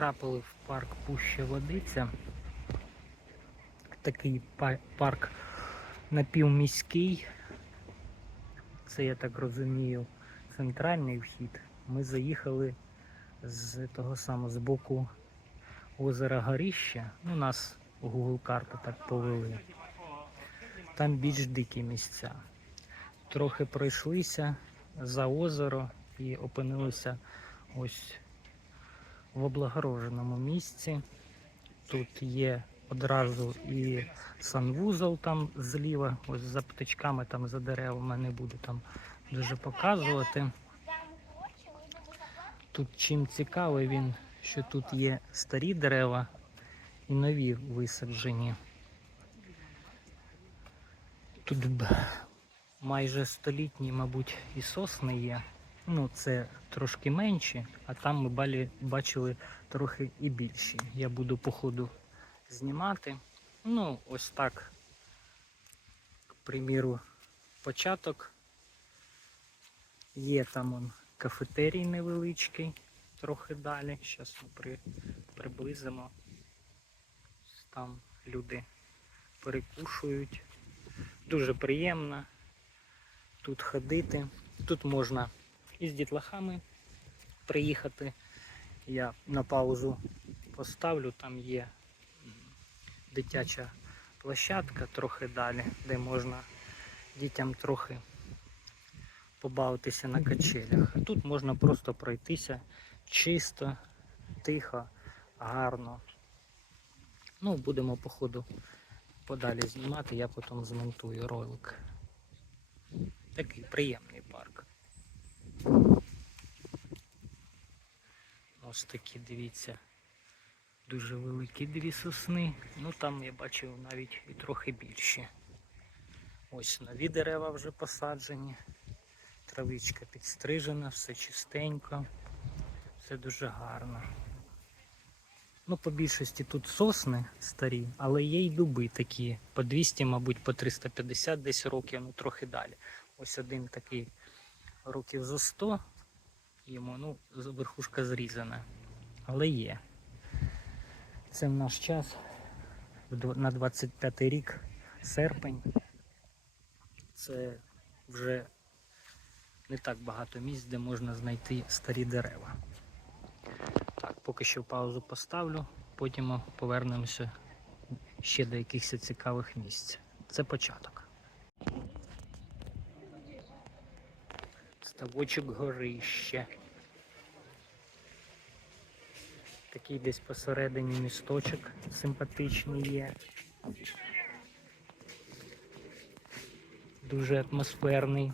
потрапили в парк Пуща Водиця. Такий парк напівміський. Це, я так розумію, центральний вхід. Ми заїхали з того самого з боку озера Горіща. Ну, нас Google карта так повели. Там більш дикі місця. Трохи пройшлися за озеро і опинилися ось в облагороженому місці. Тут є одразу і санвузол там зліва, ось за птичками, там за деревами не буду там дуже показувати. Тут чим цікавий він, що тут є старі дерева і нові висаджені. Тут майже столітні, мабуть, і сосни є. Ну, це трошки менші, а там ми балі, бачили трохи і більші. Я буду по ходу знімати. Ну, ось так, к приміру, початок. Є там он кафетерій невеличкий, трохи далі. Зараз ми при, приблизимо. Там люди перекушують. Дуже приємно тут ходити. Тут можна із дітлахами приїхати. Я на паузу поставлю, там є дитяча площадка трохи далі, де можна дітям трохи побавитися на качелях. А тут можна просто пройтися чисто, тихо, гарно. Ну, будемо по ходу подалі знімати, я потім змонтую ролик. Такий приємний парк. Ось такі, дивіться, дуже великі дві сосни. Ну там я бачив навіть і трохи більші. Ось нові дерева вже посаджені. Травичка підстрижена, все чистенько, все дуже гарно. Ну, по більшості тут сосни старі, але є й дуби такі, по 200, мабуть, по 350 десь років, ну трохи далі. Ось один такий років за 100 йому, ну, верхушка зрізана. Але є. Це в наш час, на 25 рік, серпень. Це вже не так багато місць, де можна знайти старі дерева. Так, поки що паузу поставлю, потім повернемося ще до якихось цікавих місць. Це початок. Ставочок горище. Такий десь посередині місточок симпатичний є. Дуже атмосферний.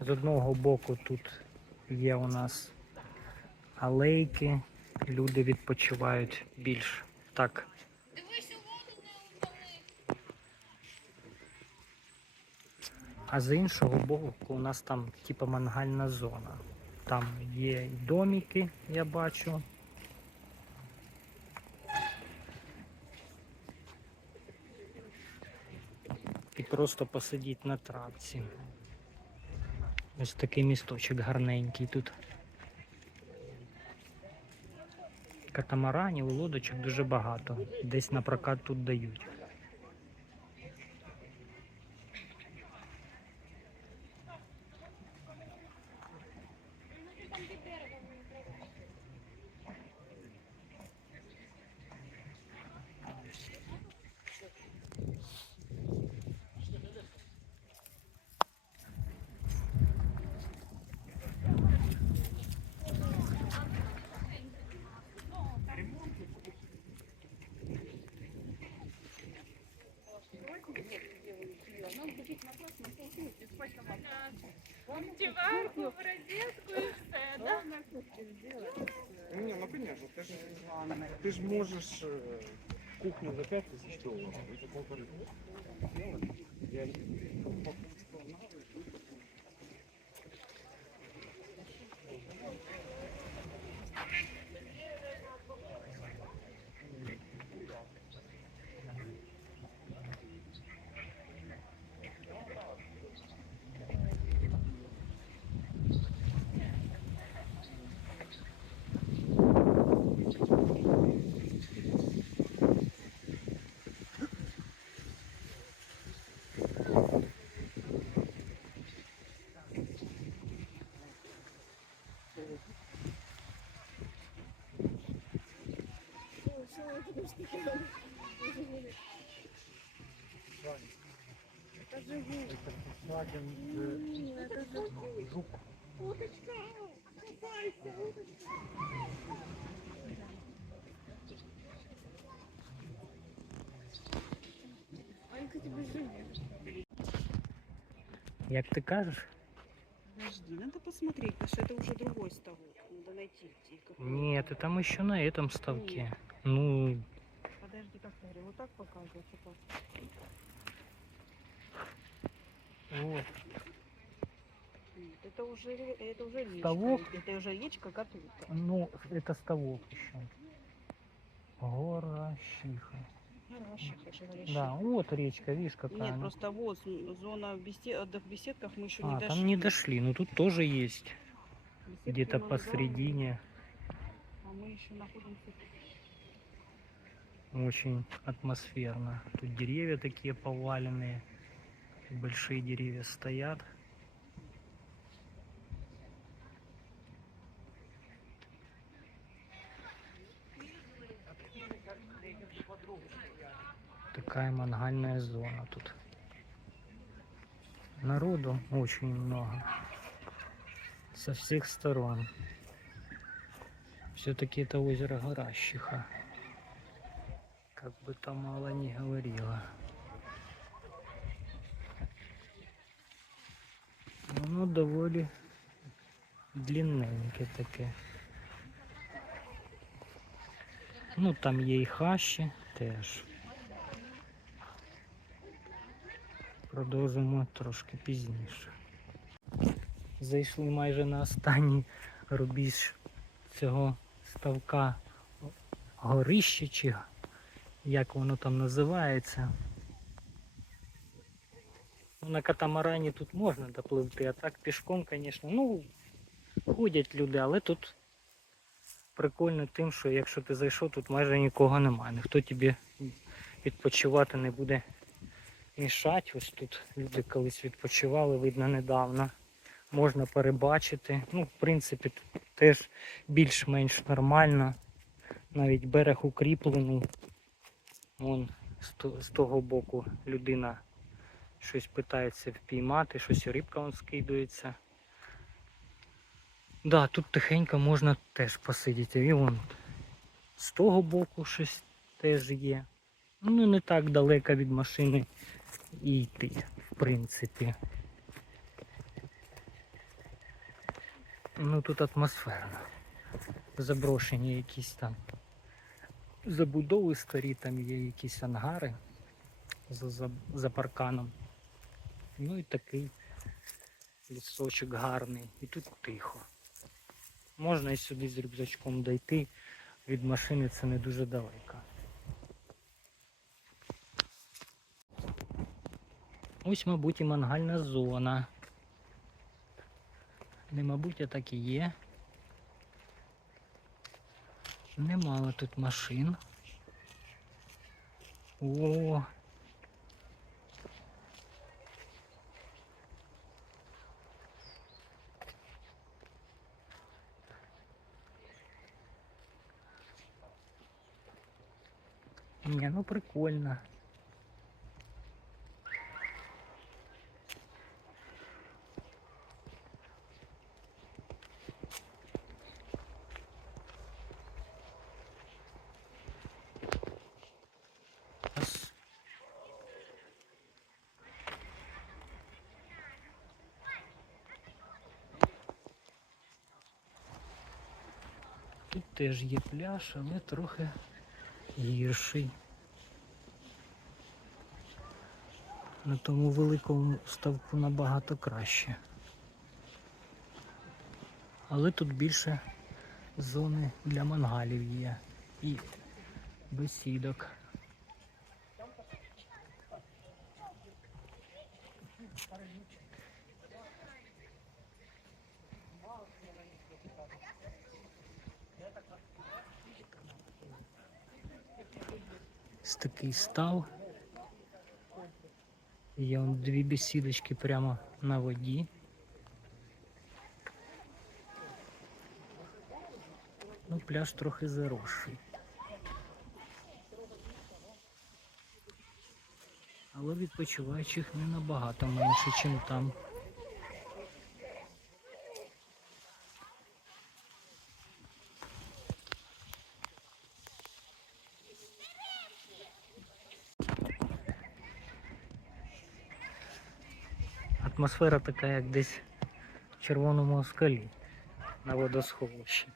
З одного боку тут є у нас алейки, люди відпочивають більш так А з іншого боку у нас там типа мангальна зона. Там є й домики, я бачу. І просто посидіть на травці. Ось такий місточок гарненький тут. Катамаранів, лодочок дуже багато. Десь на прокат тут дають. Мультиварку, в розетку і все, да? Не, ну конечно, ты же, ты ж можешь э, кухню за 5 тысяч долларов. Я Як ти кажеш? Подожди, надо посмотреть, потому что это уже другой ставок. Надо найти где. Нет, ты там еще на этом ставке. Ну, Подожди, как я говорю, вот так показывать. типа. вот. Нет, Это уже, это уже речка. Ставок? Это уже речка Катулька. Ну, это ставок еще. Гора Щиха. Да, вот речка, видишь, какая Нет, она. просто вот зона бесед... отдых в беседках мы еще А, не дошли. там не дошли, но тут тоже есть. Где-то мы посередине. А мы еще находимся. Очень атмосферно. Тут деревья такие поваленные. Большие деревья стоят. Такая мангальная зона тут. Народу очень много. Со всех сторон. Все-таки это озеро Горащиха. Как бы там мало не говорила. Воно доволі длинненьке таке. Ну там є і хащі теж. Продовжимо трошки пізніше. Зайшли майже на останній рубіж цього ставка горище чи як воно там називається. Ну, на катамарані тут можна допливти, а так пішком, звісно, ну, ходять люди, але тут прикольно тим, що якщо ти зайшов, тут майже нікого немає. Ніхто тобі відпочивати не буде мішати. Ось тут люди колись відпочивали, видно недавно. Можна перебачити. Ну, в принципі, теж більш-менш нормально. Навіть берег укріплений. Вон з, того боку людина щось питається впіймати, щось рибка вон скидується. Да, тут тихенько можна теж посидіти. І вон з того боку щось теж є. Ну не так далеко від машини і йти, в принципі. Ну тут атмосферно. Заброшені якісь там забудови старі, там є якісь ангари за, за, за парканом. Ну і такий лісочок гарний. І тут тихо. Можна і сюди з рюкзачком дойти. Від машини це не дуже далеко. Ось, мабуть, і мангальна зона. Не мабуть, а так і є. Немало тут машин. О, Не, ну прикольно. Ас- Тут теж є пляж, але трохи гірший. На тому великому ставку набагато краще. Але тут більше зони для мангалів є і бесідок. Ось такий став. Є он дві бесідочки прямо на воді. Ну, пляж трохи заросший. Але відпочиваючих не набагато менше, ніж там. Атмосфера така, як десь в червоному скалі на водосховищі.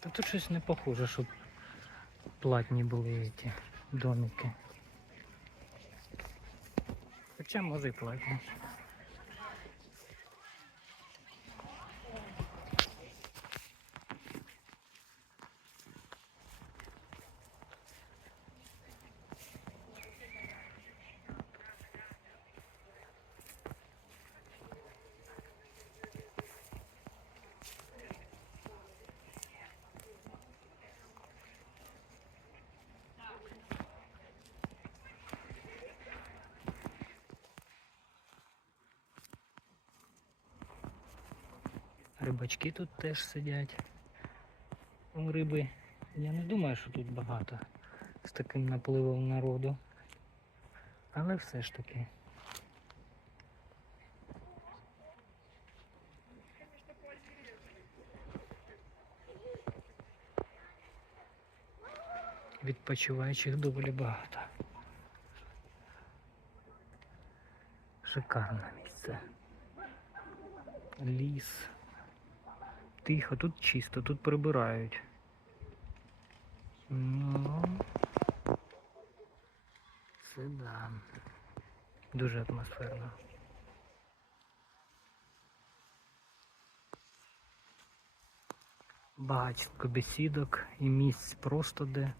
Та тут щось не похоже, щоб платні були ці домики. Хоча може і платні. Рибачки тут теж сидять. Риби я не думаю, що тут багато з таким напливом народу. Але все ж таки. Відпочиваючих доволі багато. Шикарне місце. Ліс. Тихо, тут чисто, тут прибирають. Ну, це да. Дуже атмосферно. Багатько бесідок і місць просто де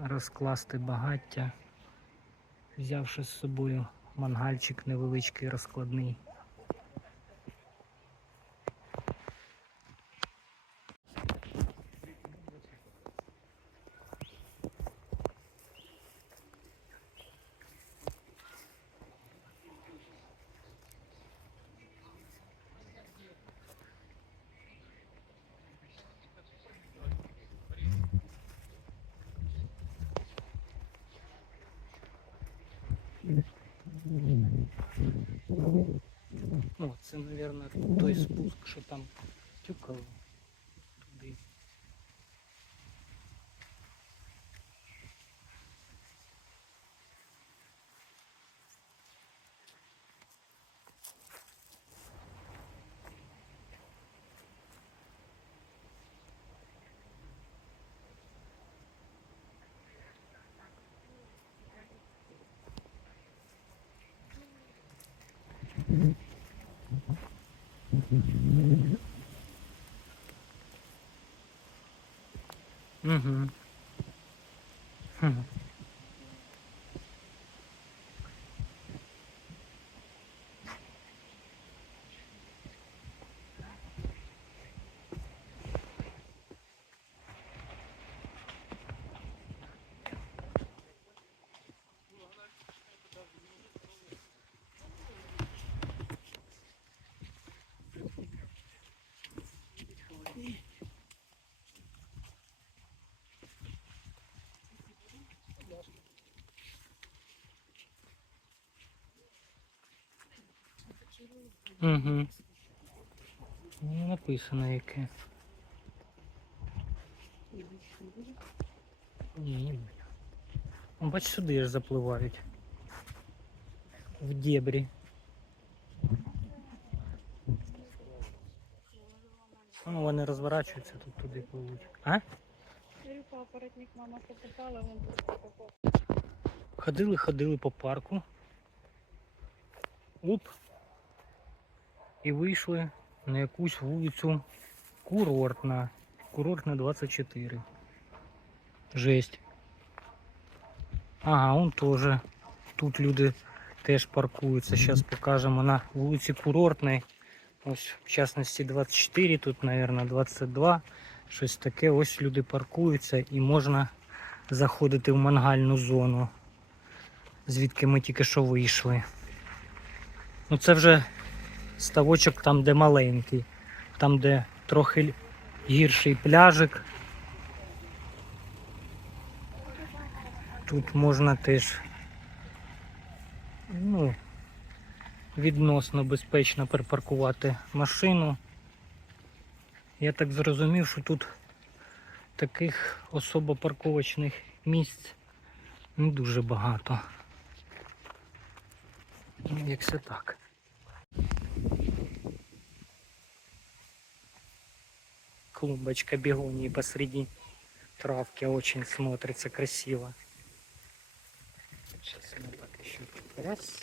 розкласти багаття, взявши з собою мангальчик невеличкий розкладний. О, це, мабуть, той спуск, що там тюкало Угу. Хм. Угу. Не написано яке. Ні. Ну, Бач, сюди ж запливають. В дебрі. Ну, вони розворачуються тут туди пливуть. А? Ходили, ходили по парку. Оп. І вийшли на якусь вулицю курортна. Курортна 24. Жесть. Ага, он теж. Тут люди теж паркуються. Зараз покажемо на вулиці Курортної. Ось, в частності 24, тут, мабуть, 22. Щось таке. Ось люди паркуються і можна заходити в мангальну зону звідки ми тільки що вийшли. Ну це вже ставочок там, де маленький, там, де трохи гірший пляжик. Тут можна теж ну, відносно безпечно припаркувати машину. Я так зрозумів, що тут таких особо парковочних місць не дуже багато. Ну, як все так. Клумбочка бегонии посреди травки очень смотрится красиво. Сейчас мы так еще раз.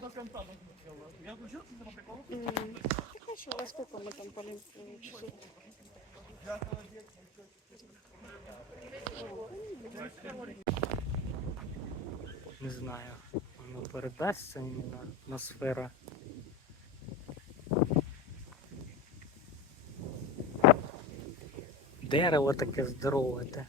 больше сипли Хорошо, а сколько мы там часов? Не знаю, воно передасться іменно атмосфера. Дерево таке здорове.